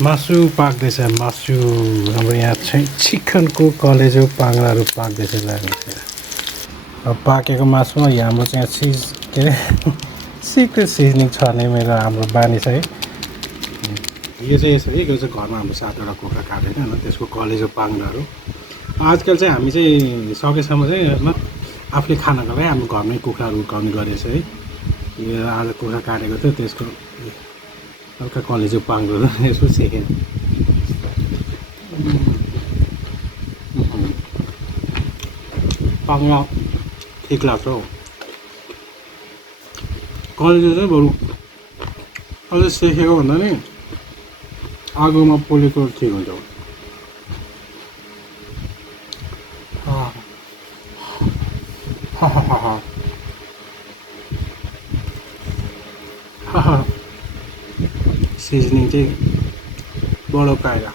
मासु पाक्दैछ मासु हाम्रो यहाँ चाहिँ चिकनको कलेजो पाङ्राहरू पाक्दैछ लाग्दैछ अब पाकेको मासुमा हाम्रो चाहिँ सिज के अरे सिक्रेट सिजनिङ छर्ने मेरो हाम्रो बानी छ है यो चाहिँ यसरी यो चाहिँ घरमा हाम्रो 7वटा कुखुरा काटेर होइन त्यसको कलेजो पाङ्राहरू आजकल चाहिँ हामी चाहिँ सकेसम्म चाहिँ आफूले खानको लागि हाम्रो घरमै कुखुराहरू हुर्काउने गरेछ है यो आज कुखुरा काटेको थियो त्यसको हल्का कलेजो पाङ्रोहरू यसो सेकेँ पाङ्रा ठिक लाग्छ हौ कलेजो चाहिँ बरु अझै सेकेको भन्दा नि आगोमा पोलेको ठिक हुन्छ सिजनिङ चाहिँ बडो पाएर